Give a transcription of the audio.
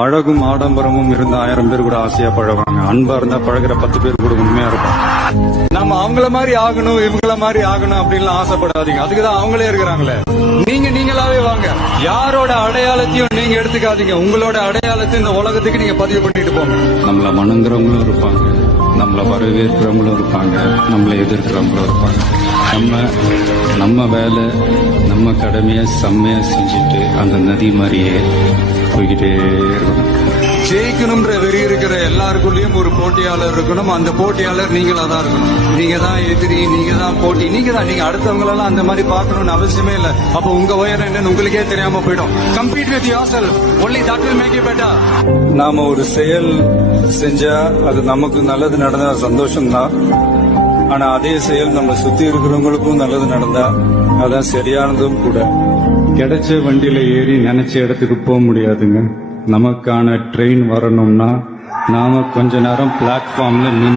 அழகும் ஆடம்பரமும் இருந்த 1000 பேர் கூட ஆசையா பழகுவாங்க. அன்பா இருந்தா பழகுற 10 பேர் கூட உண்மையா இருக்கும். நம்ம அவங்கள மாதிரி ஆகணும், இவங்கள மாதிரி ஆகணும் அப்படின்லாம் ஆசைப்படாதீங்க. அதுக்குதான் அவங்களே இருக்கிறாங்களே. நீங்களாவே வாங்க. யாரோட அடையாளத்தையும் நீங்க எடுத்துக்காதீங்க. உங்களோட அடையாளத்தை இந்த உலகத்துக்கு நீங்க பதிவு பண்ணிட்டு போங்க. நம்மள மணங்குறவங்களும் இருப்பாங்க, நம்மள வரவேற்கிறவங்களும் இருப்பாங்க, நம்மளை எதிர்க்கிறவங்களும் இருப்பாங்க. நம்ம வேலை, நம்ம கடமையை செம்மையா செஞ்சுட்டு அந்த நதி மாதிரியே போய்கிட்டே இருக்கணும். ஜெயிக்கணும்ன்ற வெறி இருக்கிற எல்லாருக்குள்ளயும் ஒரு போட்டியாளர் இருக்கணும். அந்த போட்டியாளர் நீங்களா தான் இருக்கணும். நீங்க தான் எதிரி, நீங்க தான் போட்டி, நீங்க அடுத்தவங்களெல்லாம் அந்த மாதிரி பார்க்கணும்னு அவசியமே இல்லை. அப்ப உங்க உயரம் என்னன்னு உங்களுக்கே தெரியாம போயிடும். Compete with yourself, only that will make you better. நாம ஒரு செயல் செஞ்சா அது நமக்கு நல்லது நடந்தா சந்தோஷம்தான். ஆனா அதே செயல் நம்ம சுத்தி இருக்கிறவங்களுக்கும் நல்லது நடந்தா அதான் சரியானதும் கூட. கிடைச்ச வண்டியில ஏறி நினைச்ச இடத்துக்கு போக முடியாதுங்க. நமக்கான ட்ரெயின் வரணும்னா நாம கொஞ்ச நேரம் பிளாட்ஃபார்ம்ல